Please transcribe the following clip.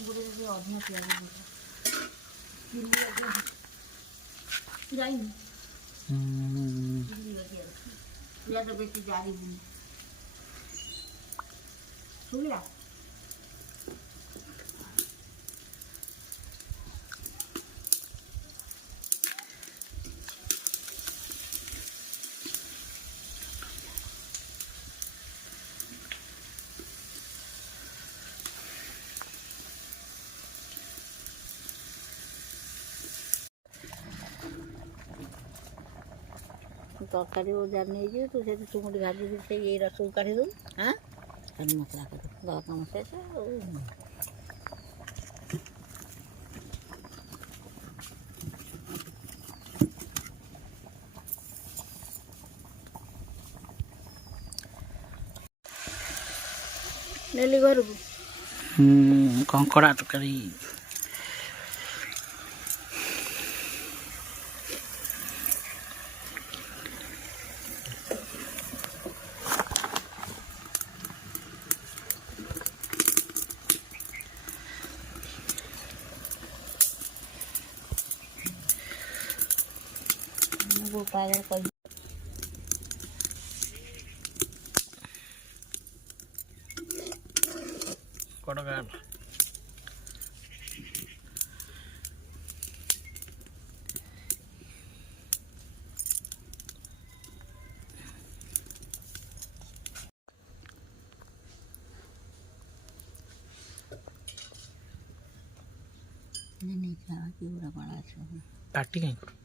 चिंगुड़ी से अधिक पियाज जाइए पियाज बेसी जारी शुक्ला तरकारी ओजार नहीं तू से चुमुड़ी भाजी से ये रसुन काढ़ी दू हाँ खाली मसला कर गरम मसला नेली घर को कंकड़ा तरकारी वो पागल कर कड़गाल नहीं खावा कि पूरा बड़ा अच्छा काटी कहीं